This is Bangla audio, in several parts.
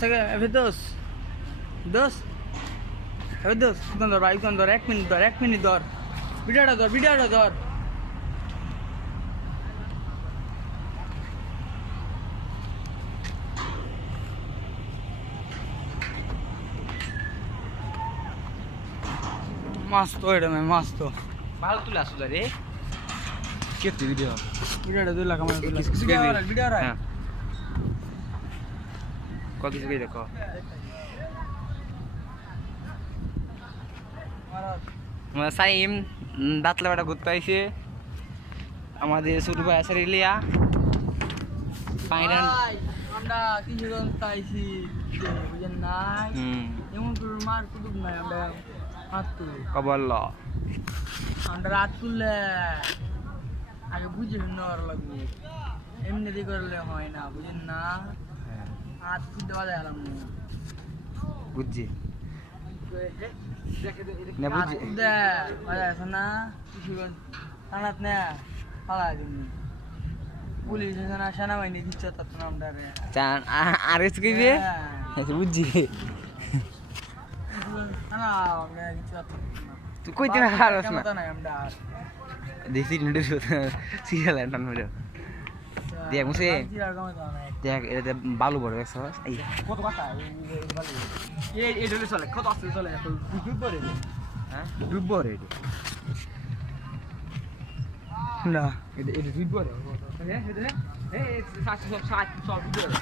সেকেন্ড এভে দোস দোস এভে দোস কোন ধর ভাই কোন ধর 1 মিনিট ধর ভিডিওটা ধর मस्त এটা मैं मस्त ভালো তুলে আসলে রে কেতে ভিডিওটা 2 লাখ আমার 2 লাখ ভিডিও হ্যাঁ কত কিছু দেখো আমরা সাইম দাঁতলাটা ঘুরতে আইছে আমাদের শুরু ভাই আছে রিলিয়া পাইরান আমরা কিশোরগঞ্জ আইছি বুঝেন না এমন করে মার কুতুব নাই আমরা হাতু কবল আমরা রাত তুললে আগে বুঝে নেওয়ার লাগবে এমনি দিয়ে করলে হয় না বুঝেন না হাত তুলতে বাজায় আলাম বুঝছি না হাত বুঝছি তুলতে বাজায় আছে না কিশোরগঞ্জ থানাত না ফালা দিন পুলিশ আছে না সেনাবাহিনী দিচ্ছে তার তো নামটা রে চান আর এস কইবে বুঝছি না আমরা দিচ্ছে তুই কইতে না হারস না কথা নাই আমরা দেশি নিডে সিরিয়াল এন্টার মেরে দেখ মুসে দেখ এটা বালু বড় দেখছ এই কত কথা বালু এই ডলে চলে কত আছে চলে ডুব বরে হ্যাঁ ডুব বরে না এটা ডুব বরে এই সব ডুব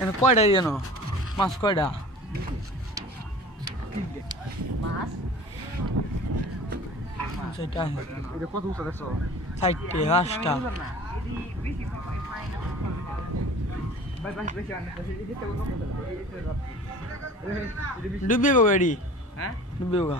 এনে কয়টা যেন মাছ কয়টা মাছ সেটা এটা কত উঠা দেখছ সাইডে ঘাসটা ডুবিব গাড়ি হ্যাঁ ডুবিব গা